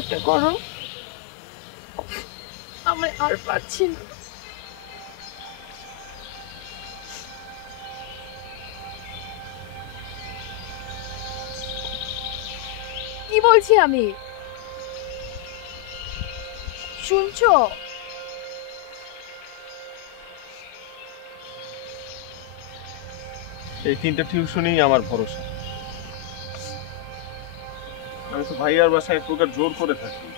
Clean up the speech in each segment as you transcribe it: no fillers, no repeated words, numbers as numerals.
একটা করো, আমি আর পারছি না। কি বলছি আমি, শুনছো? এই 3টা টিউশনই আমার ভরসা। আমি তো ভাইয়ার বাসায় এক প্রকার জোর করে থাকি।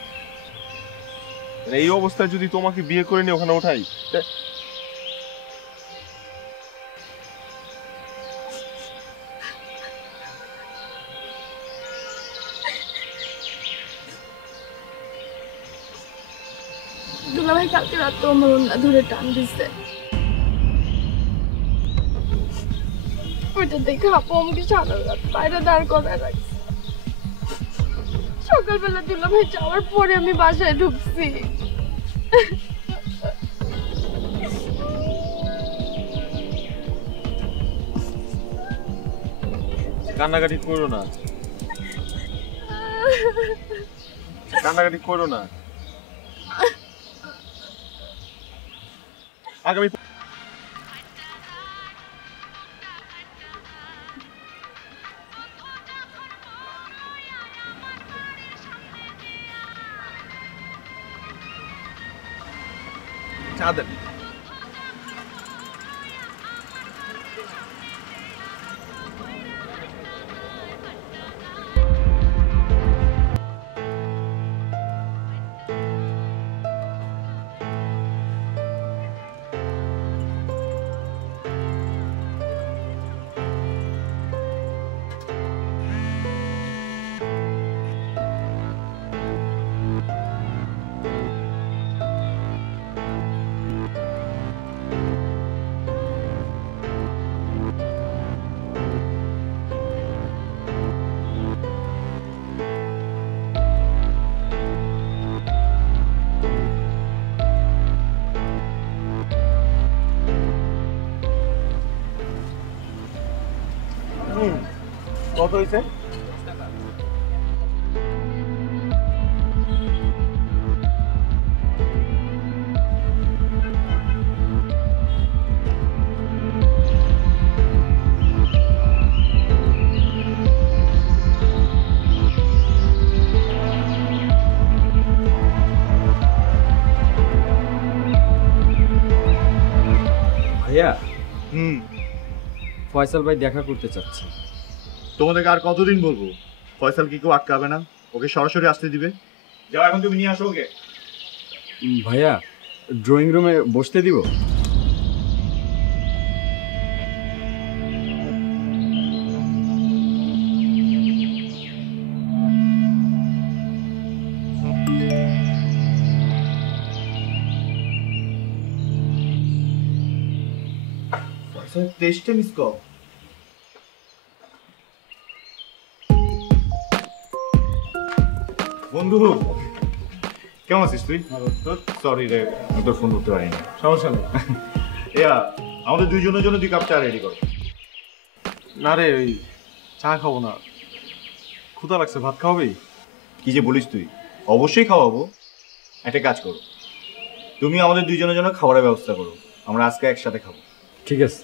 এই অবস্থায় যদি তোমাকে বিয়ে করে নিয়ে ওখানে ওঠাই, দুলাভাই কালকে রাতে আমার ওন্না ধরে টান দিচ্ছে, ওইটা দেখে আপু আমাকে সারা রাত বাইরে দাঁড় করায় রাখছে। সকালবেলা দুলাভাই যাওয়ার পরে আমি বাসায় ঢুকছি। কান্নাকাটি করো না, কান্নাকাটি করো না। আগামী চাঁদের কত হয়েছে? ভাইয়া, হুম, ফয়সাল ভাই দেখা করতে চাচ্ছে। তোমাদেরকে আর কতদিন বলবো? ফয়সাল কি কেউ আটকাবে না, ওকে সরাসরি আসতে দিবে। যাও, এখন তুমি নিয়ে আসো ওকে। ভাইয়া, ড্রয়িং রুমে বসতে দিব? ফয়সাল 23টা মিস কল। বন্ধু কেমন আছিস তুই? সরি রে, আমি তোর ফোন ধরতে পারিনি। সমস্যা নেই। এয়া, আমাদের দুইজনের জন্য 2 কাপ চা রেডি কর। না রে, ওই চা খাবো না, ক্ষুধা লাগছে। ভাত খাওয়াবি? কি যে বলিস তুই, অবশ্যই খাওয়াবো। একটা কাজ করো, তুমি আমাদের দুইজনের জন্য খাবারের ব্যবস্থা করো, আমরা আজকে একসাথে খাবো। ঠিক আছে।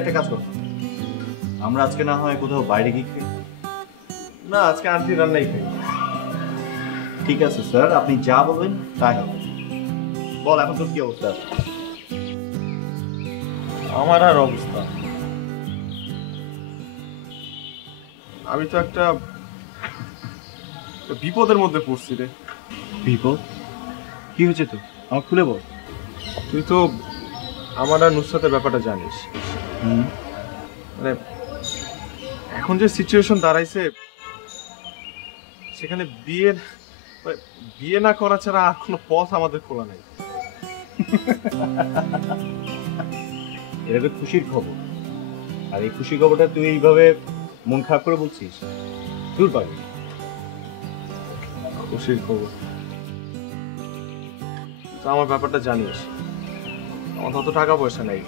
একটা কাজ করো, আমরা আজকে না হয় কোথাও বাইরে গিয়ে খাই। না, আজকে আন্টি রান্নাই খাই। ঠিক আছে স্যার, আপনি যা বলবেন তাই হবে। বল, এখন তোর কি অবস্থা? আমার আর অবস্থা, আমি তো একটা বিপদের মধ্যে পড়ছি রে। বিপদ? কি হয়েছে তো, আমার খুলে বল। তুই তো আমার আর নুসরাতের ব্যাপারটা জানিস। মানে এখন যে সিচুয়েশন দাঁড়াইছে, সেখানে বিয়ে না করা ছাড়া আর কোনো পথ আমাদের খোলা নাই। এটা তো খুশির খবর, আর এই খুশির খবরটা তুই এইভাবে মন খারাপ করে বলছিস? দূর পাবি। খুশির খবর তো আমার ব্যাপারটা জানিস, আমার তত টাকা পয়সা নেই।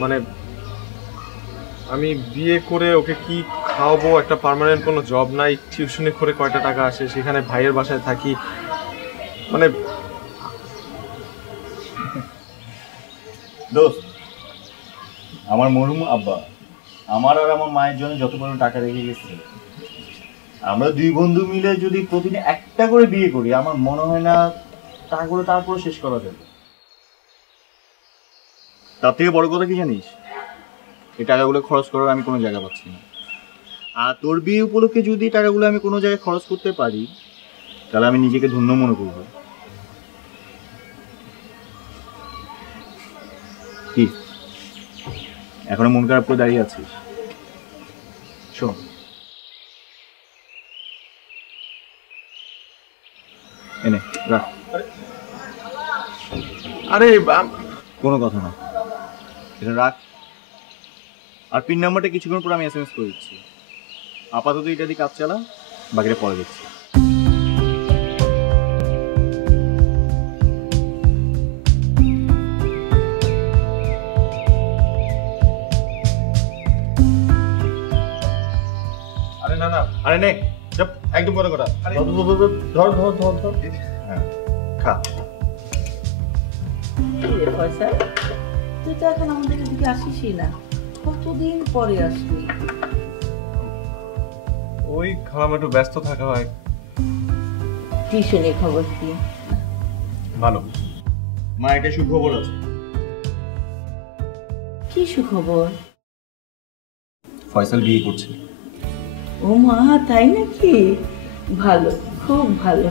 মানে আমি বিয়ে করে ওকে কি খাওয়াবো, একটা পার্মানেন্ট কোনো জব নাই, টিউশনি করে কয়টা টাকা আসে, সেখানে ভাইয়ের বাসায় থাকি, মানে দোস্ত, আমার মরহুম আব্বা আমার আর আমার মায়ের জন্য যত পরিমাণ টাকা রেখে গেছে, আমরা দুই বন্ধু মিলে যদি প্রতিদিন একটা করে বিয়ে করি, আমার মনে হয় না টাকাগুলো তারপরে শেষ করা যাবে। তার থেকে বড় কথা কি জানিস, এই টাকাগুলো খরচ করার আমি কোনো জায়গা পাচ্ছি না। আর তোর বিয়ে উপলক্ষে যদি টাকাগুলো আমি কোনো জায়গায় খরচ করতে পারি, তাহলে আমি নিজেকে ধন্য মনে করবো। কি এখনো মন খারাপ করে দাঁড়িয়ে আছিস? শোন, এনে রাখ। আরে কোনো কথা না, এটা রাখ। আর পিন নাম্বারটা কিছুক্ষণ পর আমি SMS করে দিচ্ছি। আপাতত এটা দিয়ে কাজ চালা, বাকিটা পরে দিচ্ছি। আরে না না, আরে নে, চুপ, একদম কথা কথা। ধর ধর ধর ধর। হ্যাঁ, খা। ফয়সাল, তুই তো এখন আমাদের দিকে আসিসই না, কতদিন পরে আসলি? ওই খালাম একটু ব্যস্ত থাকা হয়। টিউশনের খবর কি? ভালো। মা, এটা সুখবর আছে। কি সুখবর? ফয়সাল বিয়ে করছে। ও মা, তাই নাকি? ভালো, খুব ভালো।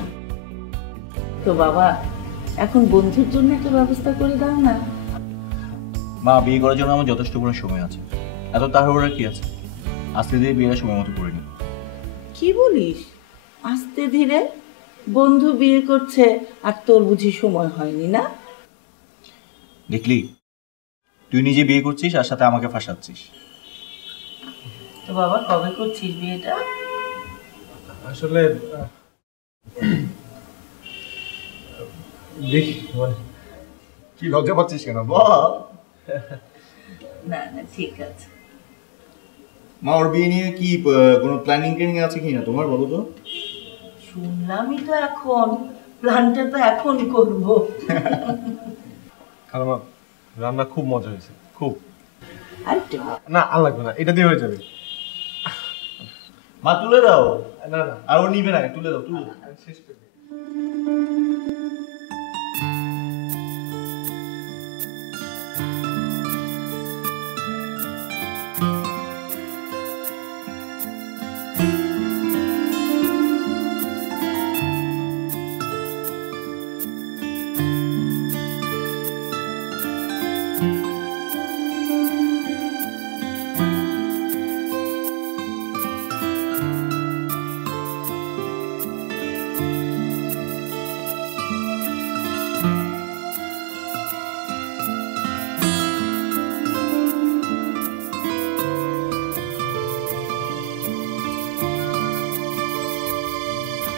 তো বাবা, এখন বন্ধুর জন্য একটা ব্যবস্থা করে দাও না। মা, বিয়ে করার জন্য আমার যথেষ্ট পরিমাণ সময় আছে, এত তাড়াহুড়া কি আছে? আস্তে ধীরে বিয়েটা সময় মতো করে নিই। কি বলিস? আস্তে ধীরে? বন্ধু বিয়ে করছে আর তোর বুঝি সময় হয়নি না? দেখলি, তুই নিজে বিয়ে করছিস আর সাথে আমাকে ফাঁসাচ্ছিস। তো বাবা, কবে করছিস বিয়েটা? আসলে দেখি, মানে কি লজ্জা পাচ্ছিস কেন বল? না না, ঠিক আছে। মা, ওর বিয়ে নিয়ে কি কোনো প্ল্যানিং ট্রেনিং আছে কি না তোমার, বলো তো? শুনলামই তো এখন, প্ল্যানটা তো এখন করব। খালামা, রান্না খুব মজা হয়েছে, খুব। আরেকটু না, আর লাগবে না, এটা দিয়ে হয়ে যাবে। মা, তুলে দাও। না না, আর ও নিবে না, তুলে দাও, তুলে দাও। শেষ করে দিই।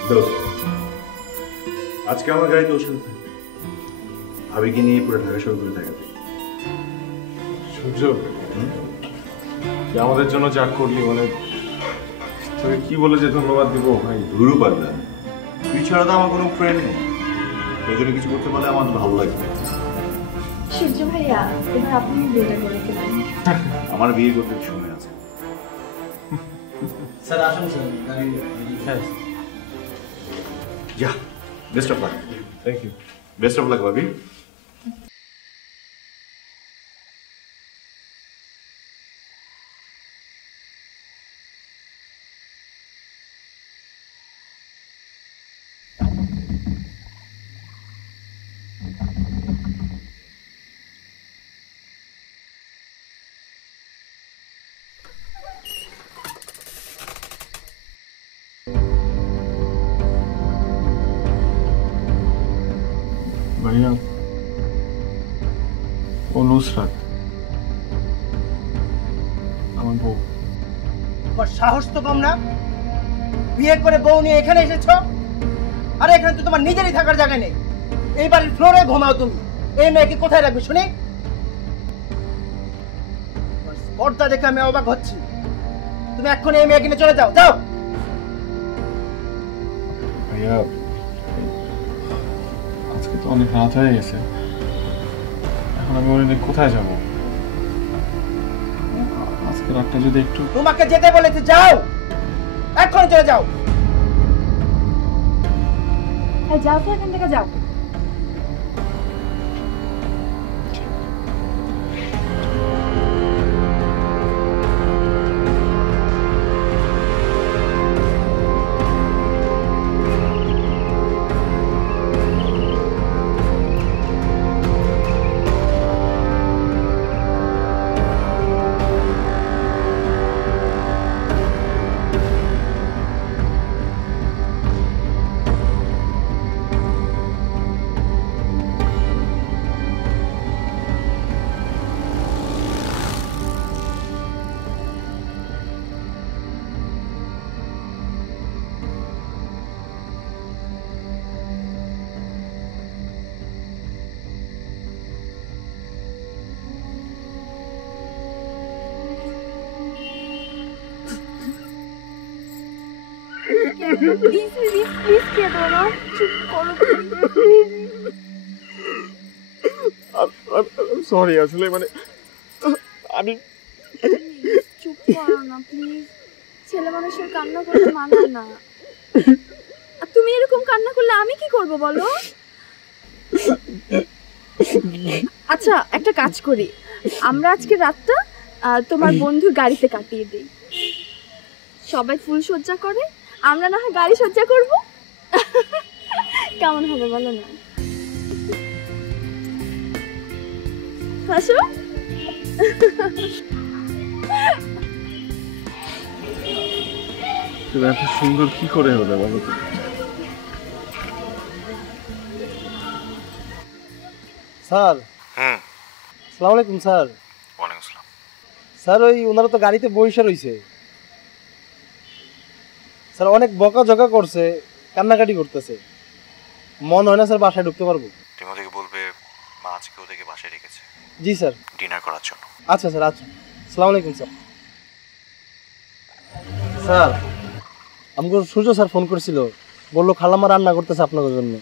দোস্ত, আজকে আমার গাড়িতে ওর সাথে থাকবে, ভাবিকে নিয়ে পুরো ঢাকা শহর করে থাকবে। সূর্য, তুই আমাদের জন্য যা করলি, মানে তোকে কি বলে যে ধন্যবাদ দিব ভাই। ধুরু পাগলা, তুই ছাড়া তো আমার কোনো ফ্রেন্ড নেই, ওই জন্য কিছু করতে পারলে আমার ভালো লাগে। সূর্য ভাইয়া, এবার আপনি বিয়েটা করে ফেলেন। আমার বিয়ে করতে সময় আছে। স্যার আসুন স্যার, হ্যাঁ, যা, best of luck. Thank you. Best of luck ভাবি। ভাইয়া, ও নুসরাত, আমার বউ। তোমার সাহস তো কম না? বিয়ে করে বউ নিয়ে এখানে এসেছো? আরে এখানে তো তোমার নিজেরই থাকার জায়গা নেই। এই বাড়ির ফ্লোরে ঘুমাও তুমি। এই মেয়েকে কোথায় রাখবে শুনি? তোমার স্পর্ধা দেখে আমি অবাক হচ্ছি। তুমি এক্ষুনি এই মেয়েকে নিয়ে চলে যাও, যাও। ভাইয়া আজকে তো অনেক রাত হয়ে গেছে, এখন আমি ওর নিয়ে কোথায় যাব? আজকে রাতটা যদি একটু তোমাকে যেতে বলেছে, যাও, এক্ষুনি চলে যাও। যাও তো এখান থেকে, যাও। প্লিজ প্লিজ প্লিজ কেঁদো না, চুপ করো। সরি, আসলে মানে আমি চুপ করো না প্লিজ, ছেলে মানুষের কান্না করতে মানায় না। আর তুমি এরকম কান্না করলে আমি কি করব বলো? আচ্ছা একটা কাজ করি, আমরা আজকে রাতটা তোমার বন্ধুর গাড়িতে কাটিয়ে দিই। সবাই ফুল সজ্জা করে, আমরা না হয় গাড়ি সজ্জা করব। কেমন হবে বলো না? হাসো। এত সুন্দর কি করে হলো বলো তো? স্যার, আসসালামু আলাইকুম স্যার। ওয়ালাইকুম আসসালাম। স্যার ওই ওনারা তো গাড়িতে বসে রইছে স্যার, অনেক বকাঝকা করছে, কান্নাকাটি করতেছে। মনে হয় না স্যার বাসায় ঢুকতে পারবো। তুমি ওদেরকে বলবে মা আজকে ওদেরকে বাসায় রেখেছে জি স্যার। ডিনার করার জন্য। আচ্ছা স্যার, আচ্ছা। আসসালামু আলাইকুম স্যার। স্যার আমাকে সূর্য স্যার ফোন করেছিল, বললো খালাম্মা রান্না করতেছে আপনাদের জন্য,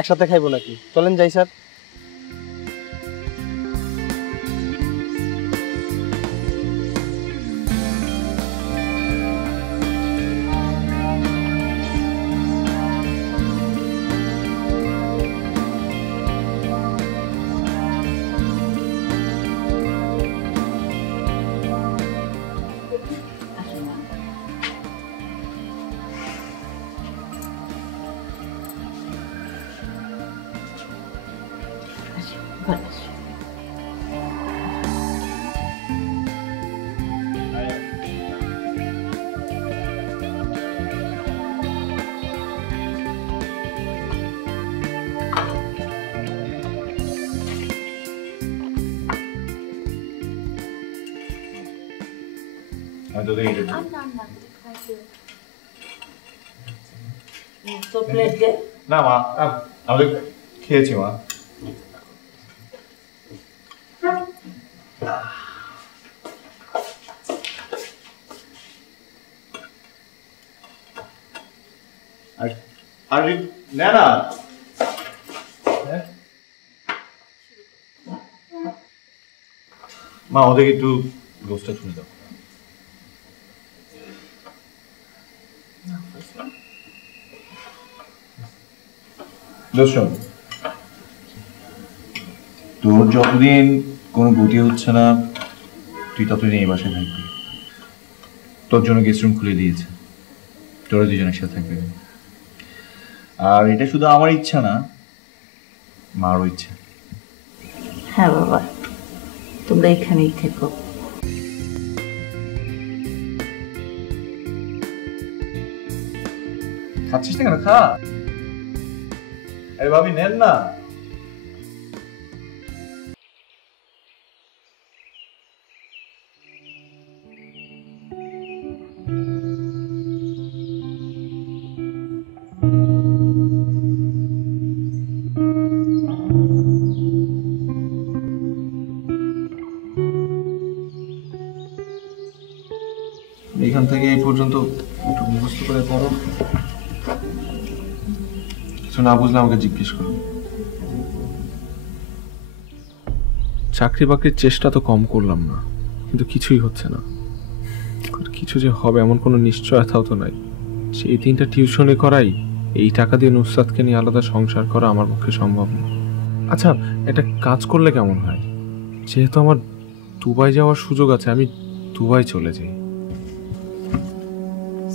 একসাথে খাইবো নাকি? চলেন যাই স্যার। আমি তোদের এটা দিই। তো প্লেট দে। না মা, আমাদের খেয়েছি মা। আর না না, মা ওদেরকে একটু গোস্টটা তুলে দাও। দর্শন, তোর যতদিন কোনো গতি হচ্ছে না তুই ততদিন এই বাসায় থাকবি। তোর জন্য গেস্ট রুম খুলে দিয়েছে, তোরা দুজন একসাথে থাকবে। আর এটা শুধু আমার ইচ্ছা না, মারও ইচ্ছা। হ্যাঁ বাবা, তোমরা এখানেই থেকো। খাচ্ছিস না কেন? খা। আরে ভাবি নেন না। পর্যন্ত একটু মুখস্থ করে পড়ো, কিছু না বুঝলে আমাকে জিজ্ঞেস করো। চাকরি বাকরির চেষ্টা তো কম করলাম না, কিন্তু কিছুই হচ্ছে না। আর কিছু যে হবে এমন কোনো নিশ্চয়তাও তো নাই। সেই 3টা টিউশনে করাই, এই টাকা দিয়ে নুসরাতকে নিয়ে আলাদা সংসার করা আমার পক্ষে সম্ভব না। আচ্ছা, একটা কাজ করলে কেমন হয়? যেহেতু আমার দুবাই যাওয়ার সুযোগ আছে, আমি দুবাই চলে যাই।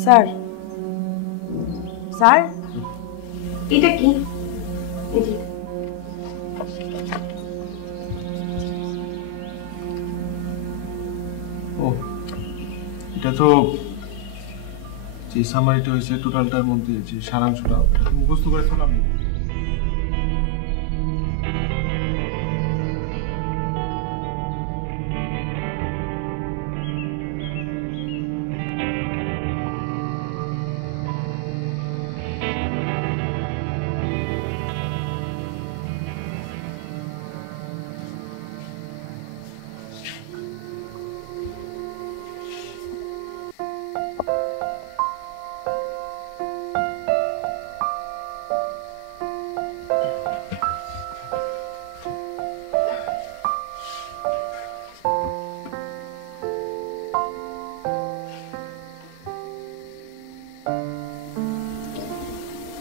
স্যার স্যার এটা কি? এই যে ও, এটা তো যে সামারিটা হয়েছে টোটালটার মধ্যে যে সারাংশটা মুখস্থ করে ফেলাম।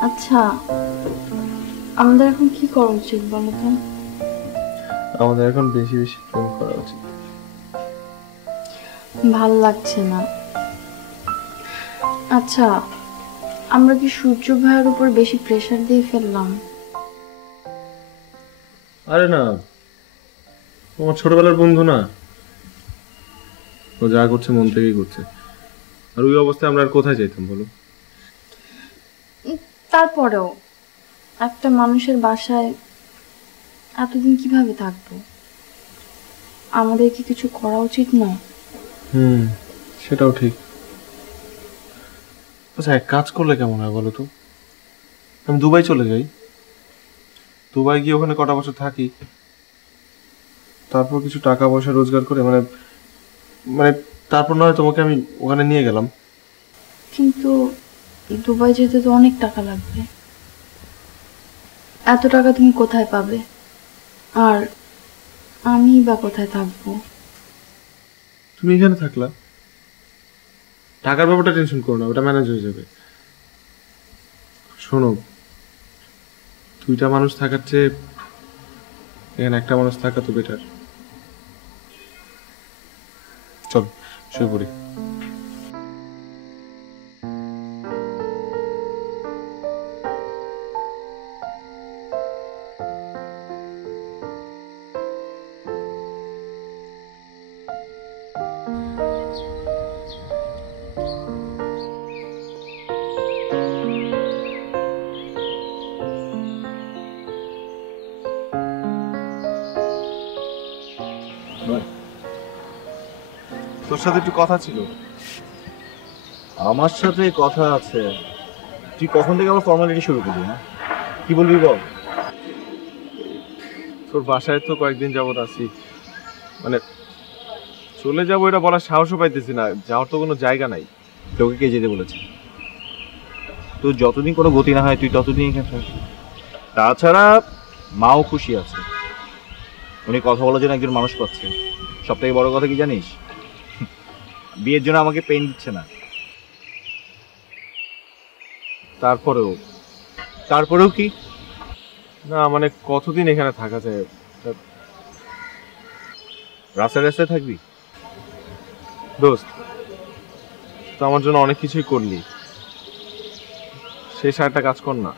আচ্ছা, আমাদের এখন কি করা উচিত বলো তো? আমাদের এখন বেশি বেশি প্রেম করা উচিত। ভাল লাগছে না। আচ্ছা, আমরা কি সূর্য ভাইয়ের উপর বেশি প্রেসার দিয়ে ফেললাম? আরে না, তোমার ছোটবেলার বন্ধু না, ও যা করছে মন থেকেই করছে। আর ওই অবস্থায় আমরা আর কোথায় যেতাম বলো? তারপরেও একটা মানুষের বাসায় এতদিন কিভাবে থাকবো? আমাদের কি কিছু করা উচিত না? সেটাও ঠিক। আচ্ছা, এক কাজ করলে কেমন হয় বলো তো? আমি দুবাই চলে যাই, দুবাই গিয়ে ওখানে কটা বছর থাকি, তারপর কিছু টাকা পয়সা রোজগার করে মানে মানে তারপর নয় তোমাকে আমি ওখানে নিয়ে গেলাম। কিন্তু দুবাই যেতে তো অনেক টাকা লাগবে। এত টাকা তুমি কোথায় পাবে? আর আমি বা কোথায় থাকবো? তুমি এখানে থাকলা, টাকার ব্যাপারটা টেনশন করো না, ওটা ম্যানেজ হয়ে যাবে। শোনো, 2টা মানুষ থাকার চেয়ে এখানে একটা মানুষ থাকা তো বেটার। চল শুয়ে পড়ি। তোর সাথে একটু কথা ছিল। আমার সাথে কথা আছে? তুই কখন থেকে আবার ফর্মালিটি শুরু করবি? না কি বলবি বল। তোর বাসায় তো কয়েকদিন যাবত আছি, মানে চলে যাবো এটা বলার সাহসও পাইতেছি না, যাওয়ার তো কোনো জায়গা নাই। তোকে কে যেতে বলেছে? তোর যতদিন কোনো গতি না হয় তুই ততদিন এখানে থাক। তাছাড়া মাও খুশি আছে, উনি কথা বলার জন্য একজন মানুষ পাচ্ছে। সব থেকে বড় কথা কি জানিস? বিয়ের জন্য আমাকে পেন দিচ্ছে না। তারপরেও কি না, মানে কতদিন এখানে থাকা যায়? রাস্তায় রাস্তায় থাকবি? দোস্ত, তো আমার জন্য অনেক কিছুই করলি, সেই সারটা কাজ কর না।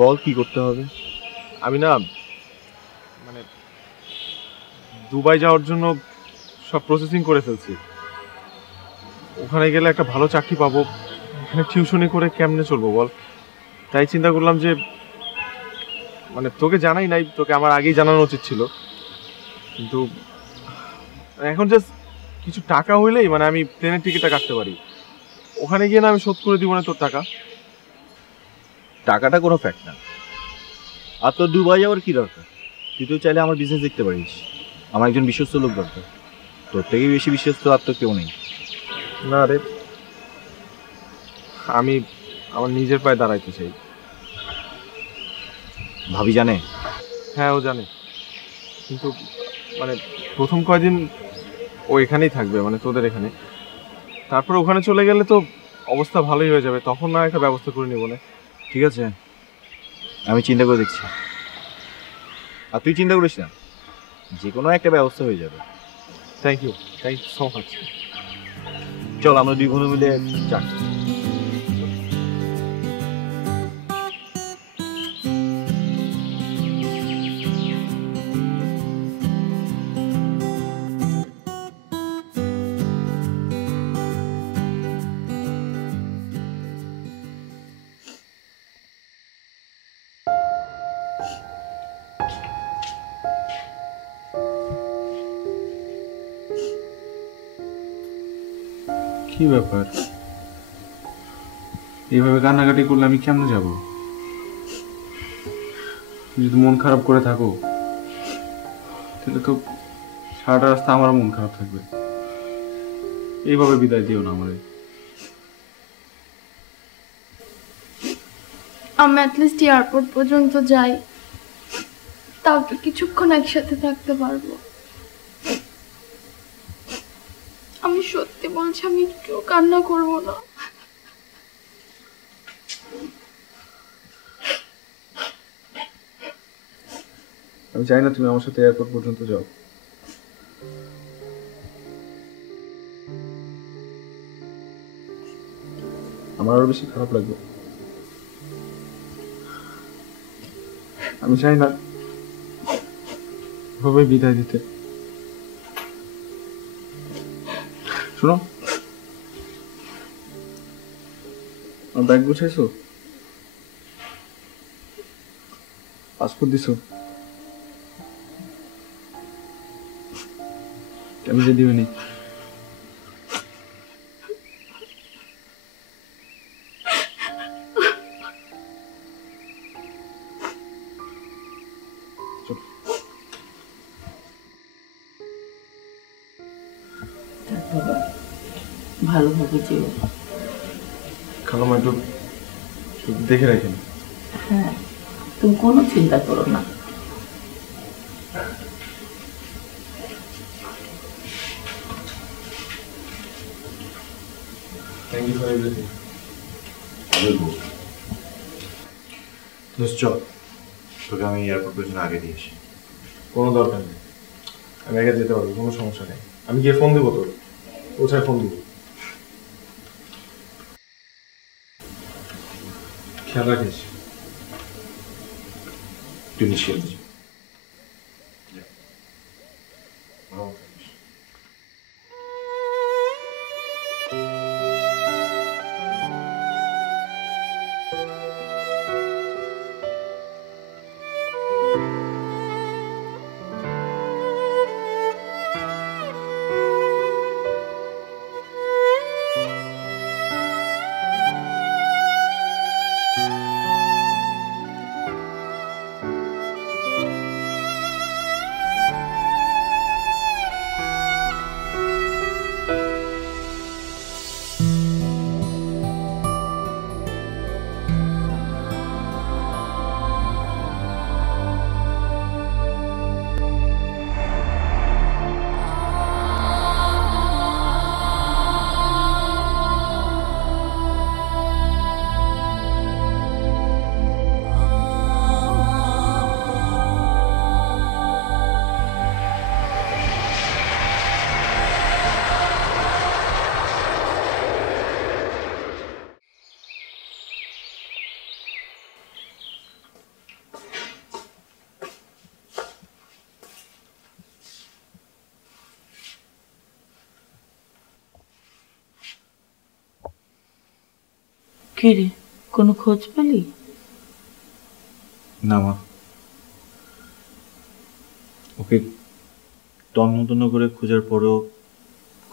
বল কি করতে হবে। আমি না মানে দুবাই যাওয়ার জন্য সব প্রসেসিং করে ফেলছি। ওখানে গেলে একটা ভালো চাকরি পাবো, এখানে টিউশনি করে কেমনে চলবো বল? তাই চিন্তা করলাম যে মানে তোকে জানাই নাই, তোকে আমার আগেই জানানো উচিত ছিল, কিন্তু এখন জাস্ট কিছু টাকা হইলেই মানে আমি প্লেনের টিকিটটা কাটতে পারি। ওখানে গিয়ে না আমি শোধ করে দিব না তোর টাকা। টাকাটা কোনো ফ্যাক্ট না। আর তোর দুবাই যাওয়ার কি দরকার? তুই তো চাইলে আমার বিজনেস দেখতে পারিস। আমার একজন বিশ্বস্ত লোক দরকার, তোর থেকে বেশি বিশ্বস্ত আর তো কেউ নেই। না রে, আমি আমার নিজের পায়ে দাঁড়াইতে চাই। ভাবি জানে? হ্যাঁ, ও জানে, কিন্তু মানে প্রথম কয়দিন ও এখানেই থাকবে, মানে তোদের এখানে। তারপর ওখানে চলে গেলে তো অবস্থা ভালোই হয়ে যাবে, তখন না একটা ব্যবস্থা করে নিব না। ঠিক আছে, আমি চিন্তা করে দেখছি। আর তুই চিন্তা করিস না, যে কোনো একটা ব্যবস্থা হয়ে যাবে। Thank you so much. চল আমরা দুই বন্ধু মিলে চা খাই। কি ব্যাপার, এইভাবে কান্নাকাটি করলে আমি কেমনে যাব? যদি মন খারাপ করে থাকো তাহলে তো সারাটা রাস্তা আমারও মন খারাপ থাকবে। এইভাবে বিদায় দিও না আমারে। আমি অ্যাটলিস্ট এয়ারপোর্ট পর্যন্ত যাই, তাও তো কিছুক্ষণ একসাথে থাকতে পারবো। আমি সত্যি বলছি, আমি একটু কান্না করবো না। আমি চাই না তুমি আমার সাথে এয়ারপোর্ট পর্যন্ত যাও। আমার আরো বেশি খারাপ লাগবে। আমি চাই না এভাবে বিদায় দিতে। শোনো, আমার ব্যাগ গুছাইছো? পাসপোর্ট দিছো? আমি যে দিবেনি। বাবা ভালোভাবে যেও। খালামা একটু দেখে রাখেন। হ্যাঁ, তুমি কোনো চিন্তা করো না। Thank you for everything. চল, তোকে আমি এয়ারপোর্ট পর্যন্ত আগে দিয়ে আসি। কোনো দরকার নেই, আমি আগে যেতে পারবো, কোনো সমস্যা নেই। আমি গিয়ে ফোন দিব তোর, কোথায় ফোন দিব। খেয়াল রাখিস। তুই নিশ্চিত। কে রে, কোনো খোঁজ পেলি? না মা, ওকে তন্ন তন্ন করে খোঁজার পরেও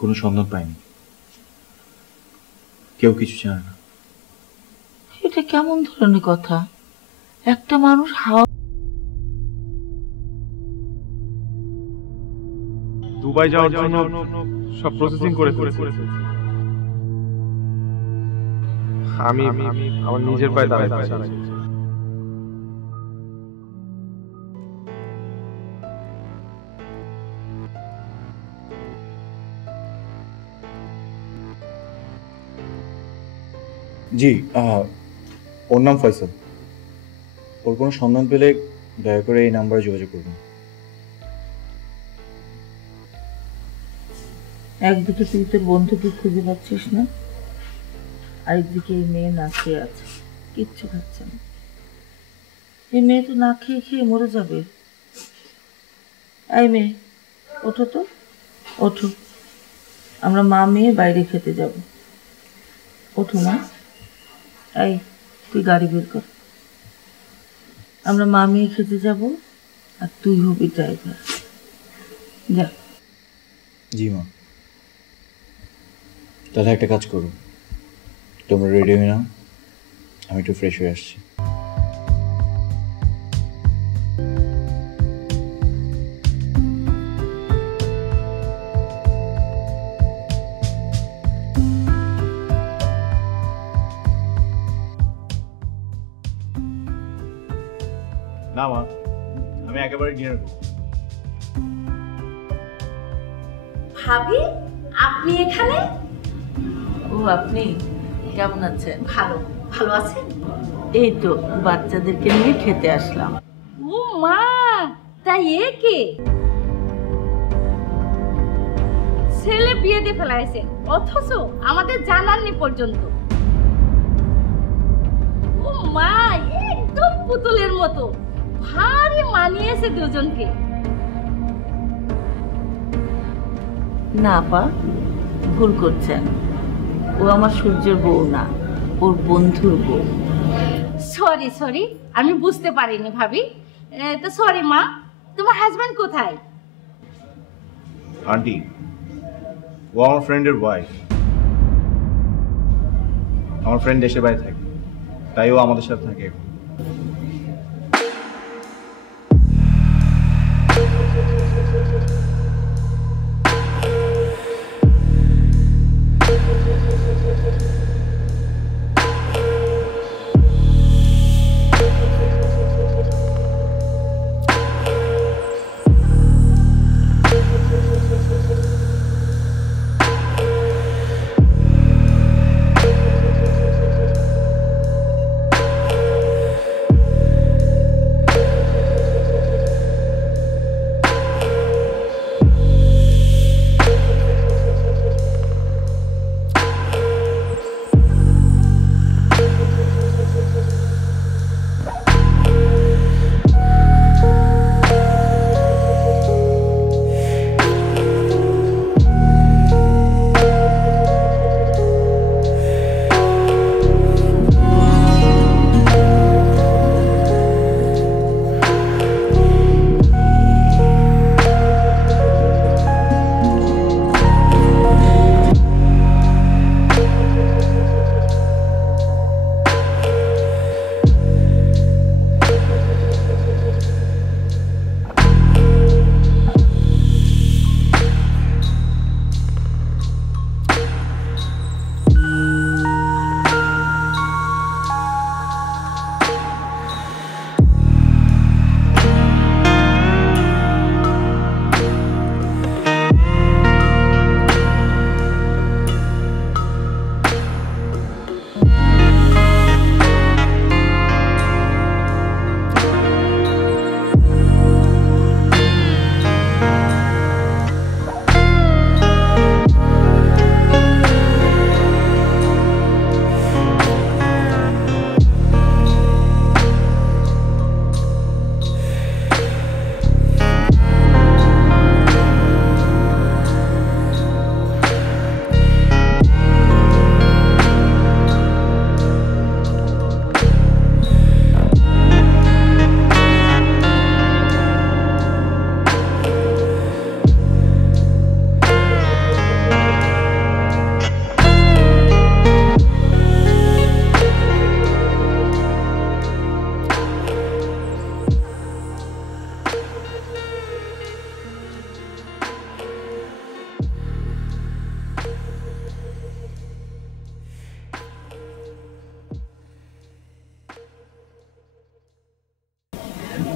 কোনো সন্ধান পাইনি। কেউ কিছু জানে না। এটা কেমন ধরনের কথা? একটা মানুষ হাওয়া দুবাই যাওয়ার জন্য সব প্রসেসিং করে ফেলেছে। আমি আমার নিজের পায়ে দাঁড়াতে চাই। জি, ওর নাম ফয়সাল। ওর কোনো সন্ধান পেলে দয়া করে এই নাম্বারে যোগাযোগ করবেন। একদিকে তুই তোর বন্ধুকে খুঁজে পাচ্ছিস না, আরেকদিকে এই মেয়ে না খেয়ে আছে, কিচ্ছু খাচ্ছে না। এই মেয়ে তো না খেয়ে খেয়ে মরে যাবে। এই মেয়ে, ওঠো তো, ওঠো, আমরা মা মেয়ে বাইরে খেতে যাব। ওঠো না। এই তুই গাড়ি বের কর, আমরা মা মেয়ে খেতে যাব আর তুই হবি ড্রাইভার। যা। জি মা। তাহলে একটা কাজ করো, তোমরা রেডি হয়ে নাও, আমি একটু ফ্রেশ হয়ে আসছি। না মা, আমি একেবারে ডিনার করব। ভাবি আপনি এখানে? ও আপনি কেমন আছেন? ভালো ভালো আছেন? এই তো বাচ্চাদেরকে নিয়ে খেতে আসলাম। ও মা, তাই এ কে? ছেলে বিয়ে দিয়ে ফেলাইছেন অথচ আমাদের জানাননি পর্যন্ত। ও মা, একদম পুতুলের মতো, ভারী মানিয়েছে দুজনকে। না পা, ভুল করছেন, ও আমার সূর্যের বউ না, ওর বন্ধুর বউ। সরি সরি, আমি বুঝতে পারিনি ভাবি। তো সরি মা। তোমার হাজবেন্ড কোথায়? আন্টি, ও আমার ফ্রেন্ডের ওয়াইফ। আমার ফ্রেন্ড দেশে বাইরে থাকে, তাই ও আমাদের সাথে থাকে।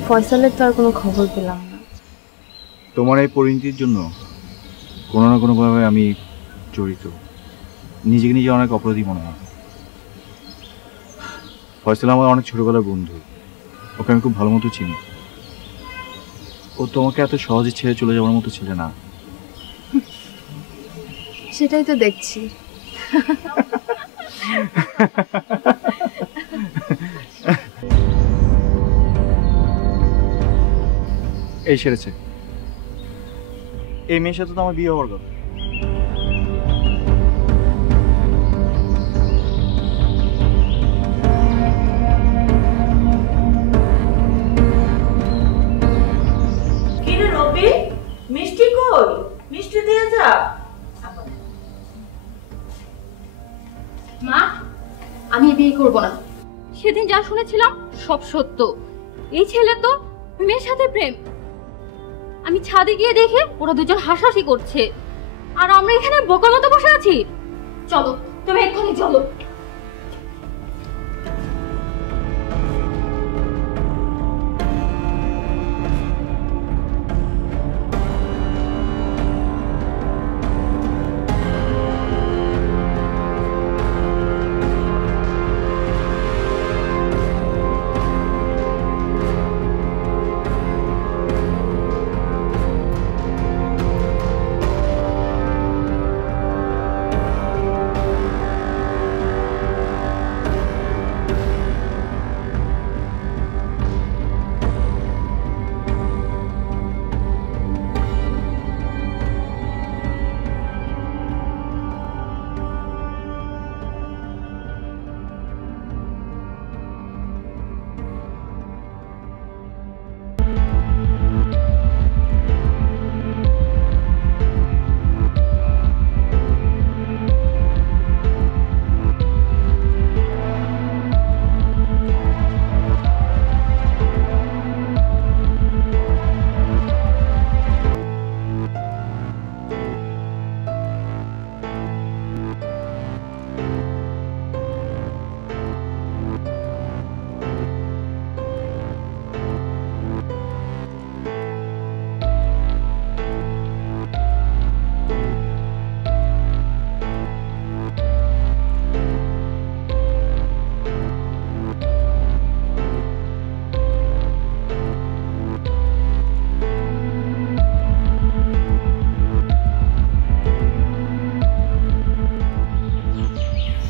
ফয়সালের তো আর কোনো খবর পেলাম না। তোমার এই পরিণতির জন্য কোনো না কোনোভাবে আমি জড়িত। নিজেকে নিজে অনেক অপরাধী মনে হয়। ফয়সাল আমার অনেক ছোটবেলার বন্ধু, ওকে আমি খুব ভালো মতো চিনি। ও তোমাকে এত সহজে ছেড়ে চলে যাওয়ার মতো ছেলে না। সেটাই তো দেখছি। এই সেরেছে, এই মেয়ের সাথে তো আমার বিয়ে হওয়ার কথা। কিরে রবি, মিষ্টি কই? মিষ্টি দিয়ে যা। মা, আমি বিয়ে করব না। সেদিন যা শুনেছিলাম সব সত্য। এই ছেলে তো মেয়ের সাথে প্রেম। আমি ছাদে গিয়ে দেখে ওরা দুজন হাসাহাসি করছে, আর আমরা এখানে বোকা মতো বসে আছি। চলো, তুমি এক্ষুনি চলো।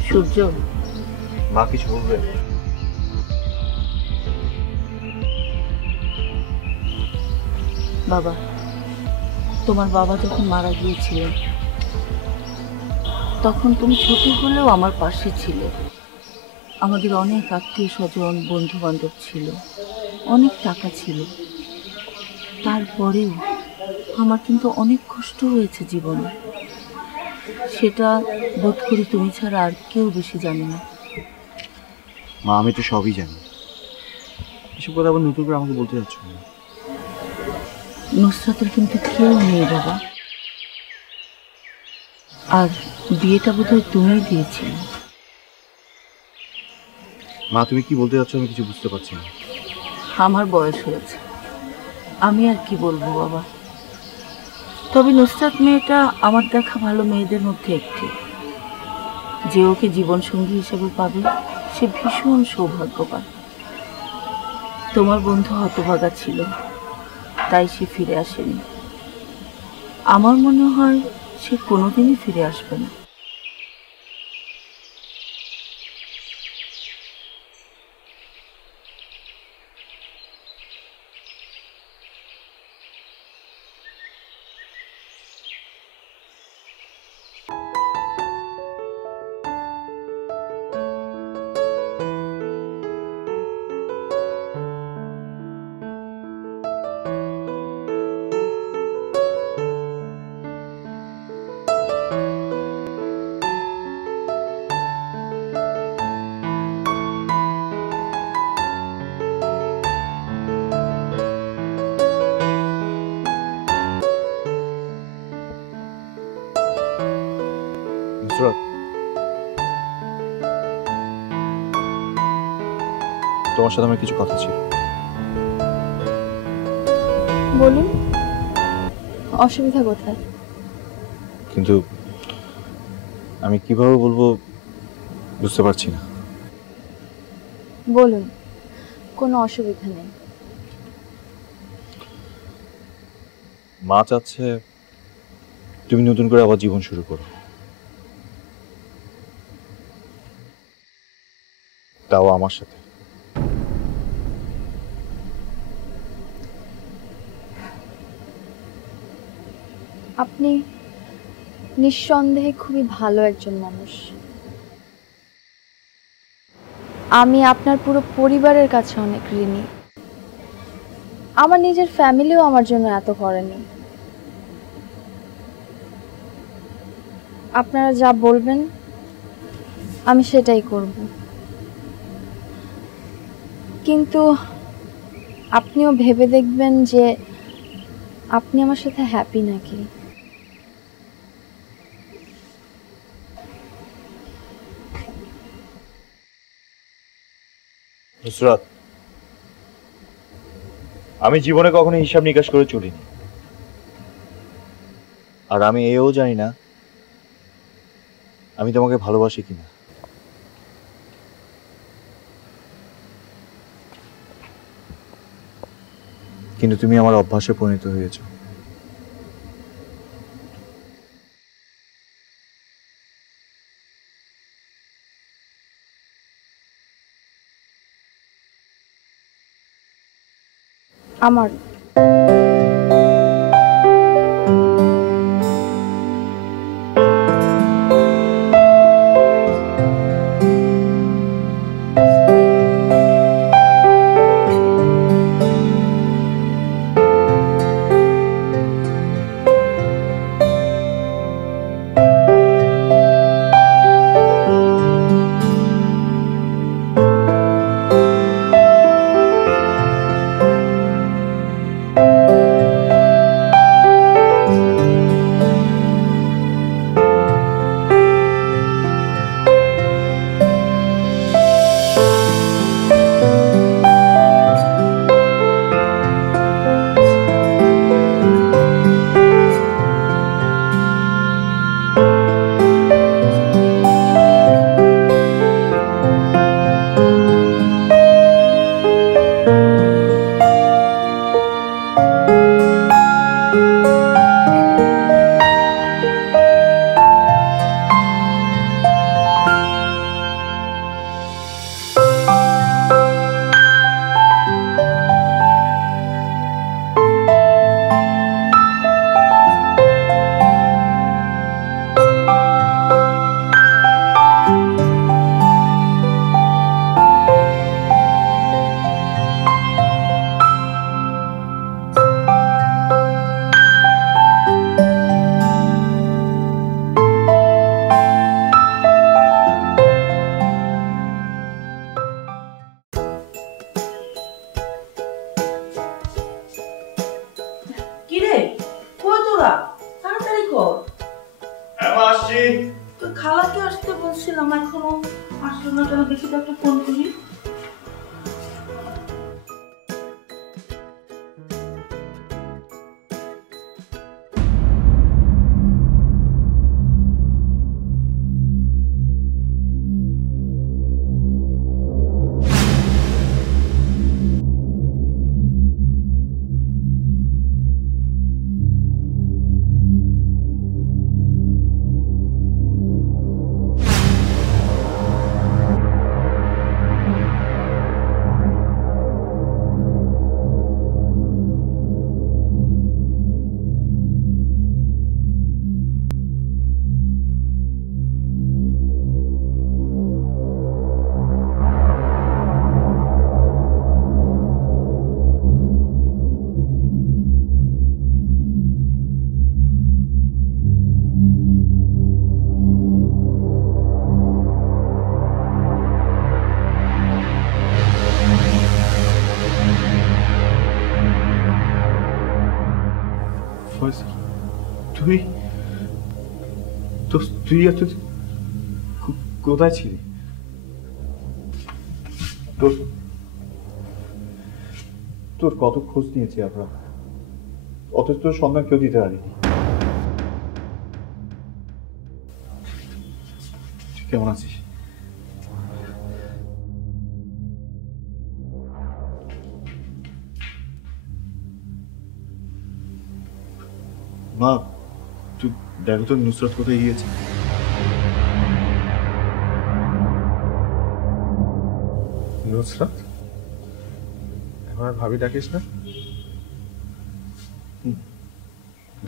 সূর্য, মা কিছু বলবে? বাবা, তোমার বাবা যখন মারা গিয়েছিলেন তখন তুমি ছোট হলেও আমার পাশে ছিলে। আমাদের অনেক আত্মীয় স্বজন, বন্ধু বান্ধব ছিল, অনেক টাকা ছিল। তারপরেও আমার কিন্তু অনেক কষ্ট হয়েছে জীবনে। সেটা বোধ করি তুমি ছাড়া আর কেউ বেশি জানে না। মা, আমি তো সবই জানি। এসব কথা আবার নতুন করে আমাকে বলতে যাচ্ছ না। নুসরাতের কিন্তু কেউ নেই বাবা, আর বিয়েটা বোধহয় তুমিই দিয়েছিলে। মা, তুমি কি বলতে যাচ্ছ আমি কিছু বুঝতে পারছি না। আমার বয়স হয়েছে, আমি আর কি বলবো বাবা। তবে নুসরাত মেয়েটা আমার দেখা ভালো মেয়েদের মধ্যে একটি। যে ওকে জীবনসঙ্গী হিসেবে পাবে সে ভীষণ সৌভাগ্যবান। তোমার বন্ধু হতভাগা ছিল, তাই সে ফিরে আসেনি। আমার মনে হয় সে কোনোদিনই ফিরে আসবে না। নুসরাত, তোমার সাথে আমার কিছু কথা ছিল। বলুন, অসুবিধা কোথায়? কিন্তু আমি কিভাবে বলবো বুঝতে পারছি না। বলুন, কোনো অসুবিধা নেই। মা চাচ্ছে তুমি নতুন করে আবার জীবন শুরু করো, তাও আমার সাথে। আপনি নিঃসন্দেহে খুবই ভালো একজন মানুষ। আমি আপনার পুরো পরিবারের কাছে অনেক ঋণী। আমার নিজের ফ্যামিলিও আমার জন্য এত করেনি। আপনারা যা বলবেন আমি সেটাই করব, কিন্তু আপনিও ভেবে দেখবেন যে আপনি আমার সাথে হ্যাপি নাকি। নুসরাত, আমি জীবনে কখনো হিসাব নিকাশ করে চলিনি, আর আমি এও জানি না আমি তোমাকে ভালোবাসি কিনা। কিন্তু তুমি আমার অভ্যাসে পরিণত হয়েছো। আমার কিরে, কই তোরা? তাড়াতাড়ি কর। আসছি। তো খালাকে আসতে বলছিলাম, এখনো আসলো না কেন? দেখি তো, একটা ফোন করি। তুই তো তুই এত কোথায় ছিলি? তোর তোর কত খোঁজ নিয়েছি আমরা, অথচ তোর সন্ধান কেউ দিতে পারিনি। কেমন আছিস? মা, তুই দেখো তো নুসরাত কোথায় গিয়েছে। নুসরাত, এখন আর ভাবি ডাকিস না?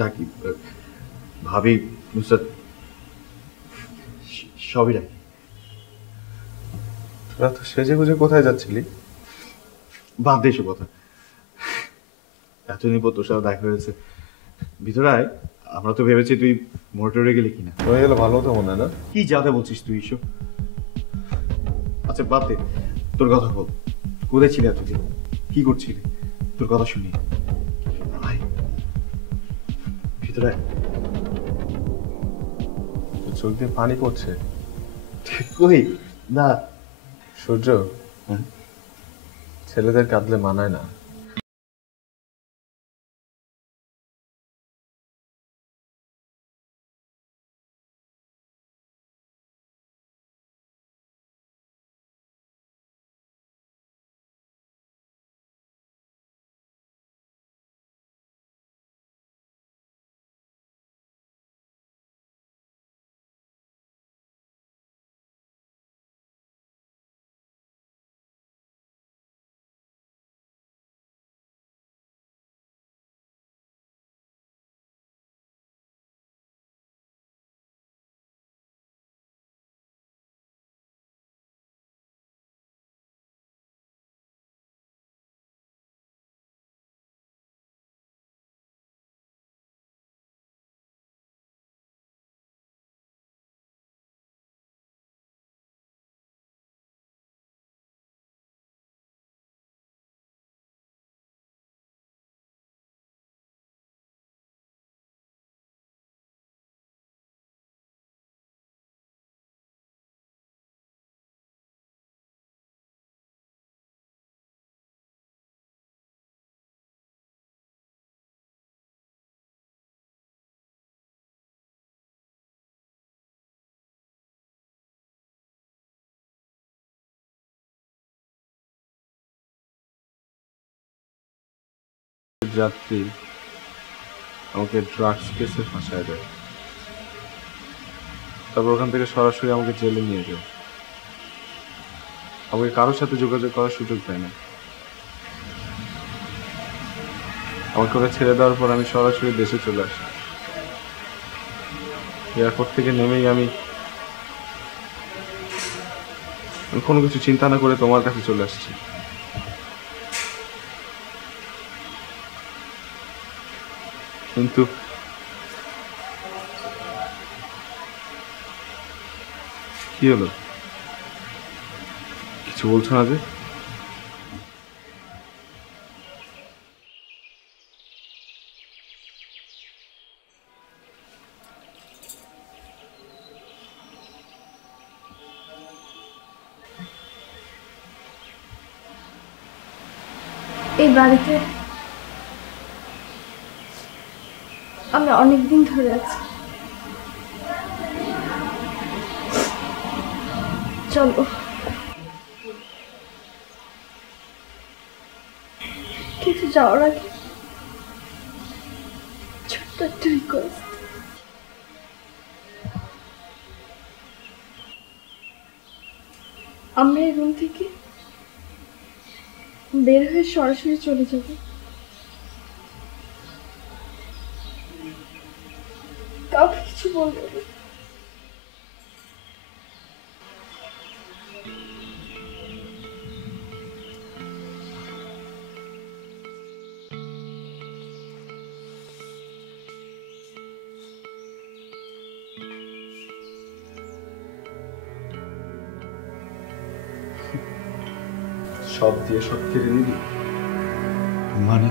ডাকি, ভাবি, নুসরাত সবই ডাকি। তোরা তো সেজে গুজে কোথায় যাচ্ছিলি? বাদ দে এসব কথা। এতদিন পর তোর সাথে দেখা হয়েছে, ভিতরে আয়। আমরা তো ভেবেছি তুই মোটরে গেলি কিনা। হয়ে গেলে ভালো হতো মনে হয় না? কি যাতে বলছিস তুই এসব? আচ্ছা বাদ দে, তোর কথা বল। কোথায় ছিলি এতদিন? কি করছিলি? তোর কথা শুনি। আয় ভিতরে আয়। তোর চোখ দিয়ে পানি পড়ছে। কই না। সূর্য, হ্যাঁ? ছেলেদের কাঁদলে মানায় না। যাত্রী আমাকে ড্রাগস কেসে ফাঁসায় দেয়, তারপর ওখান থেকে সরাসরি আমাকে জেলে নিয়ে যায়। আমাকে কারোর সাথে যোগাযোগ করার সুযোগ দেয় না। আমাকে ওরা ছেড়ে দেওয়ার পর আমি সরাসরি দেশে চলে আসি। এয়ারপোর্ট থেকে নেমেই আমি কোনো কিছু চিন্তা না করে তোমার কাছে চলে আসছি। কিন্তু কি হলো? কিছু বলছো না যে? এই বাড়িতে আমি অনেকদিন ধরে আছি। চলো, কিন্তু যাওয়ার আগে ছোট্ট একটা রিকোয়েস্ট। আমরা এই রুম থেকে বের হয়ে সরাসরি চলে যাব। কাউকে কিছু বলবো না। সব দিয়ে সব কেড়ে নিবি মানে?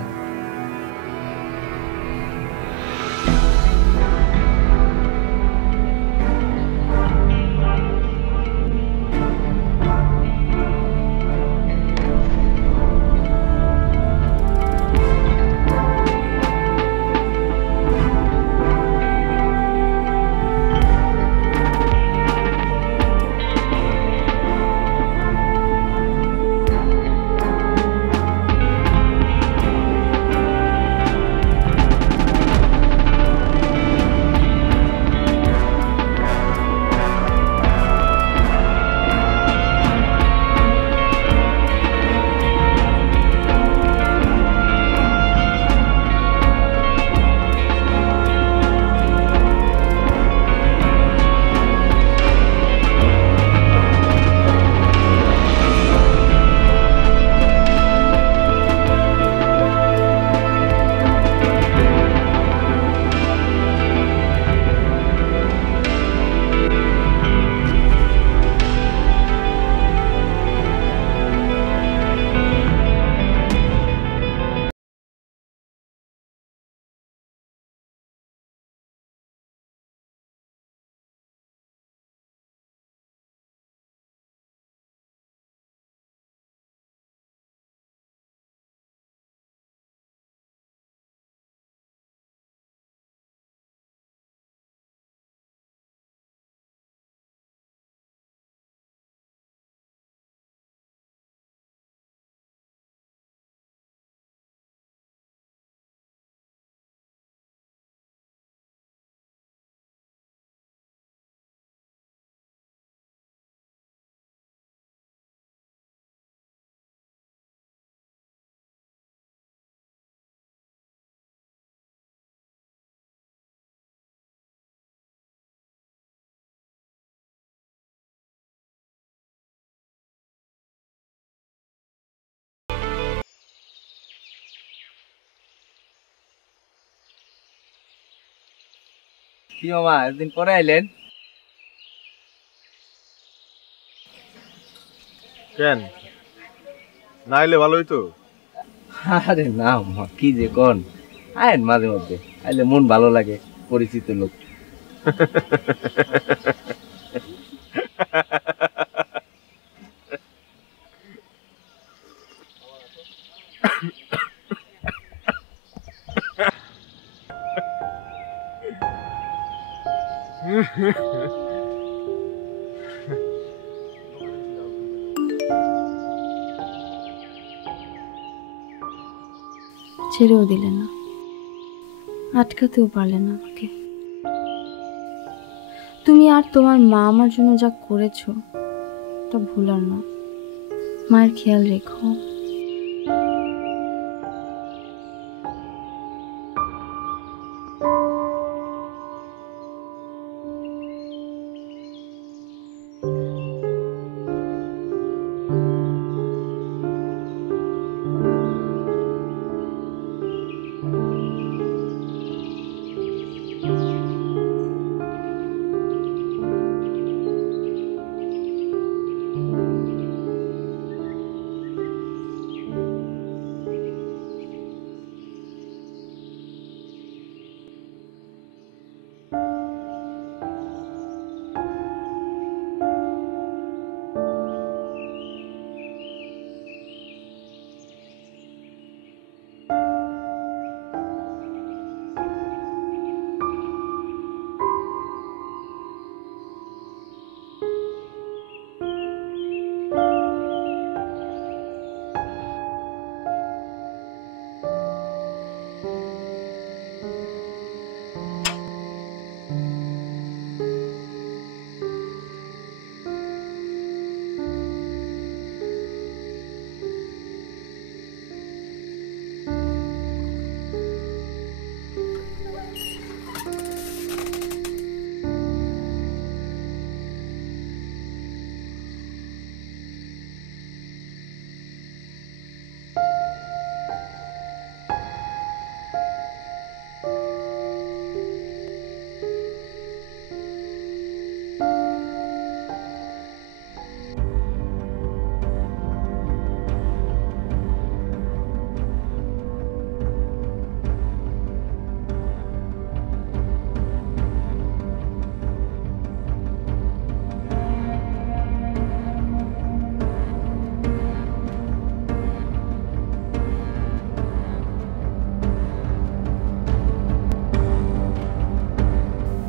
কি মামা এতদিন পরে আইলেন? কেন না এলে ভালো হইতো। আরে না মামা, কি যে কোন, আয়েন মাঝে মধ্যে, আইলে মন ভালো লাগে, পরিচিত লোক। ছেড়েও দিলে না, আটকাতেও পারলে না আমাকে। তুমি আর তোমার মা আমার জন্য যা করেছো তা ভুলার না। মায়ের খেয়াল রেখো।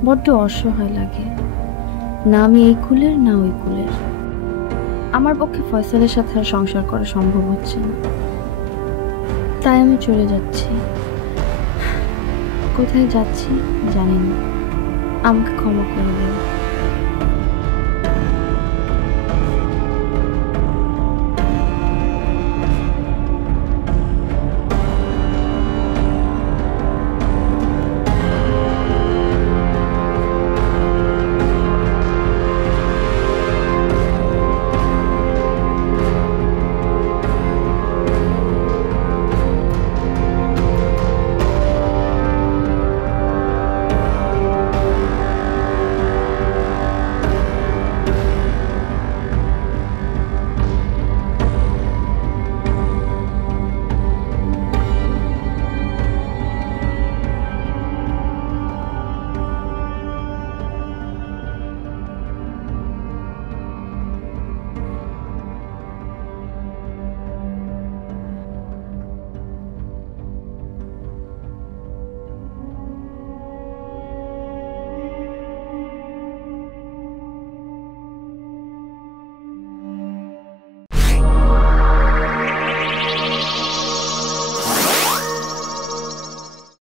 বড্ড অসহায় লাগে, না আমি এই কুলের না ওই কুলের। আমার পক্ষে ফয়সালের সাথে আর সংসার করা সম্ভব হচ্ছে না, তাই আমি চলে যাচ্ছি। কোথায় যাচ্ছি জানি না, আমাকে ক্ষমা করে দেবে।